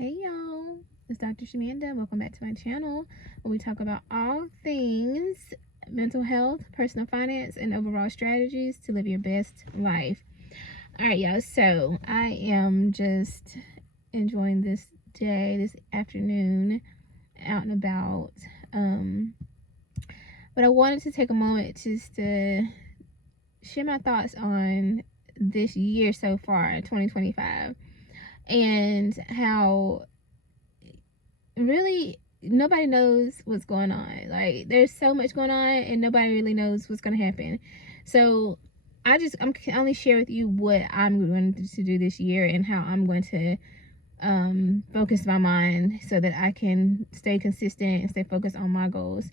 Hey y'all, it's Dr. Shamanda. Welcome back to my channel where we talk about all things mental health, personal finance, and overall strategies to live your best life. Alright, y'all, so I am just enjoying this day, this afternoon, out and about. But I wanted to take a moment just to share my thoughts on this year so far, 2025, and how really nobody knows what's going on. Like, there's so much going on and nobody really knows what's going to happen. So I can only share with you what I'm going to do this year and how I'm going to focus my mind so that I can stay consistent and stay focused on my goals.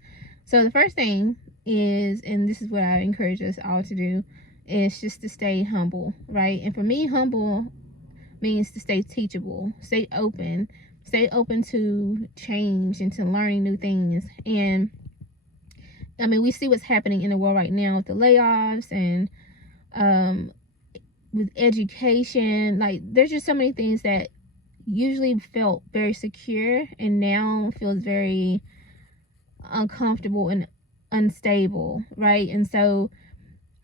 So the first thing is, and this is what I encourage us all to do, is just to stay humble, right? And for me, humble means to stay teachable, stay open to change and to learning new things. And I mean, we see what's happening in the world right now with the layoffs and with education. Like, there's just so many things that usually felt very secure and now feels very uncomfortable and unstable, right? And so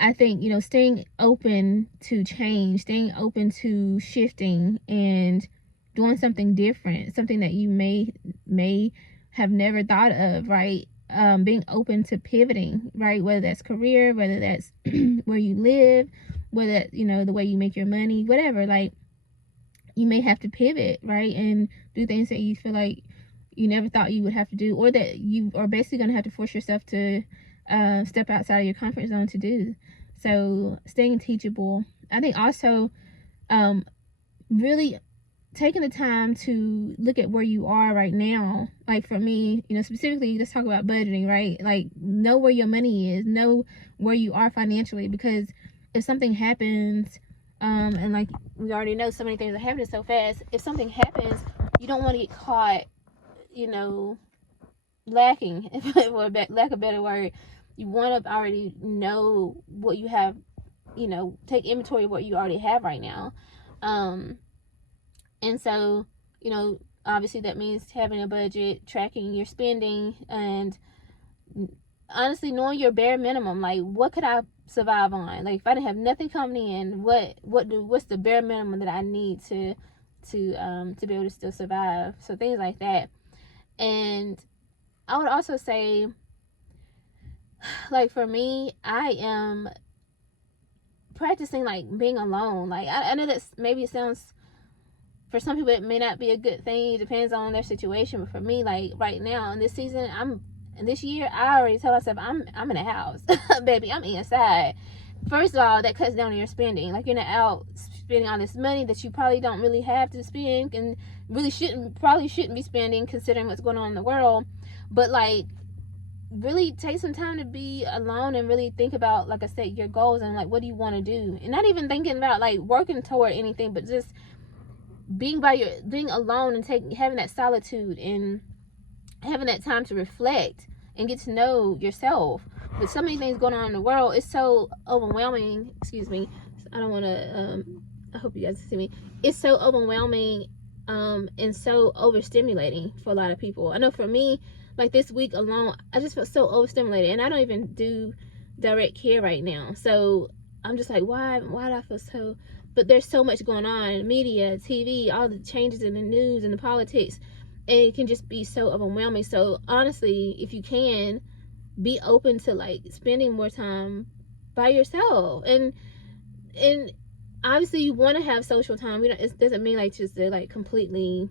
I think, staying open to change, staying open to shifting and doing something different, something that you may have never thought of, right? Being open to pivoting, right? Whether that's career, whether that's where you live, whether that, the way you make your money, whatever. Like, you may have to pivot, right? And do things that you feel like you never thought you would have to do, or that you are basically going to have to force yourself to step outside of your comfort zone to do. So staying teachable. I think also really taking the time to look at where you are right now. Like, for me, specifically, let's talk about budgeting, right? Like, know where your money is, know where you are financially, because if something happens, and like we already know, so many things are happening so fast. If something happens, you don't want to get caught, lacking, for lack of a better word. You want to already know what you have, take inventory of what you already have right now. And so, obviously that means having a budget, tracking your spending, and honestly knowing your bare minimum. Like, what could I survive on? Like, if I didn't have nothing coming in, what's the bare minimum that I need to be able to still survive? So things like that. And I would also say, like, for me, I am practicing, like, being alone. Like, I know that maybe it sounds, for some people it may not be a good thing. It depends on their situation. But for me, like, right now in this season, this year, I already tell myself I'm in a house. Baby, I'm inside. First of all, that cuts down on your spending. Like, you're not out spending all this money that you probably don't really have to spend, and really shouldn't be spending, considering what's going on in the world. But, like, really take some time to be alone and really think about, like I said, your goals and, like, what do you want to do, and not even thinking about, like, working toward anything, but just being alone and having that solitude and having that time to reflect and get to know yourself. With so many things going on in the world, it's so overwhelming. Excuse me, I don't want to I hope you guys see me. It's so overwhelming and so overstimulating for a lot of people. I know for me, like, this week alone, I just felt so overstimulated, and I don't even do direct care right now. So I'm just like, why do I feel so? But there's so much going on, media, TV, all the changes in the news and the politics, and it can just be so overwhelming. So honestly, if you can, be open to, like, spending more time by yourself. And obviously you want to have social time. It doesn't mean, like, just to, like, completely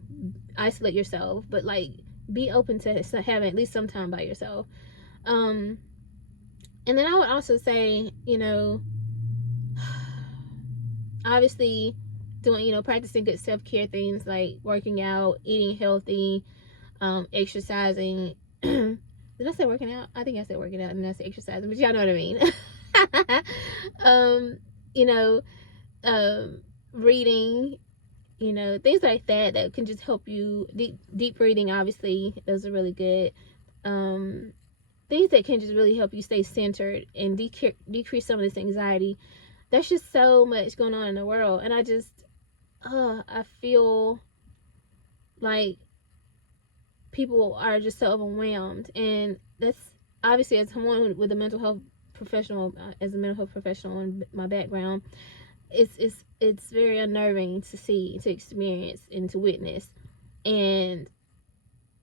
isolate yourself, but, like, be open to having at least some time by yourself. And then I would also say, obviously doing, practicing good self-care things like working out, eating healthy, exercising. Did I say working out? I think I said working out and I said exercising, but y'all know what I mean. Reading, things like that can just help you. Deep breathing, obviously, those are really good. Things that can just really help you stay centered and decrease some of this anxiety. There's just so much going on in the world, and I feel like people are just so overwhelmed, and that's obviously, as someone with a mental health professional, as a mental health professional in my background, it's very unnerving to see, to experience, and to witness. And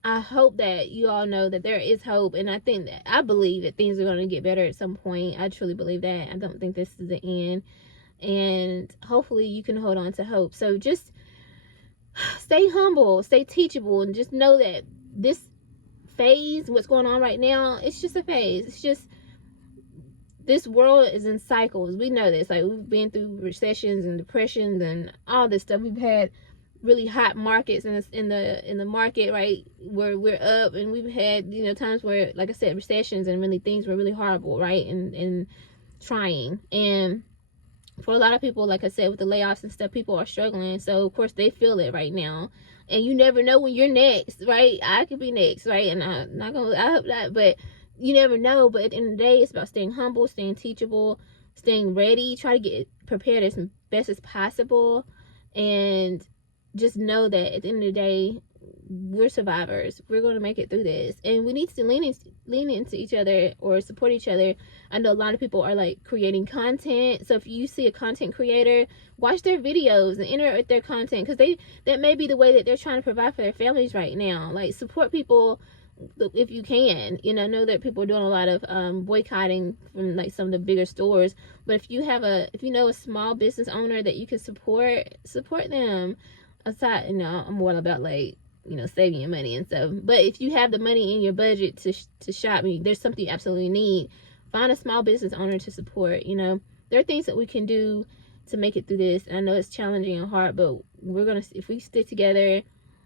I hope that you all know that there is hope, and I believe that things are going to get better at some point. I truly believe that. I don't think this is the end, and hopefully you can hold on to hope. So just stay humble, stay teachable, and just know that this phase, what's going on right now, it's just a phase. It's just, this world is in cycles. We know this. Like, we've been through recessions and depressions and all this stuff. We've had really hot markets in the market, right, where we're up, and we've had, you know, times where, like I said, recessions, and really things were really horrible, right, and trying. And for a lot of people, like I said, with the layoffs and stuff, people are struggling. So of course they feel it right now, and you never know when you're next, right? I could be next, right? And I'm not gonna, I hope not, but you never know. But at the end of the day, it's about staying humble, staying teachable, staying ready, try to get prepared as best as possible, and just know that at the end of the day, we're survivors. We're going to make it through this, and we need to lean into each other, or support each other. I know a lot of people are like creating content, so if you see a content creator, watch their videos and interact with their content, because that may be the way that they're trying to provide for their families right now. Like, support people if you can. You know that people are doing a lot of boycotting from like some of the bigger stores, but if you know a small business owner that you can support them. Aside, I'm more about like, saving your money and stuff. But if you have the money in your budget to shop, there's something you absolutely need, find a small business owner to support. There are things that we can do to make it through this. And I know it's challenging and hard, but if we stick together,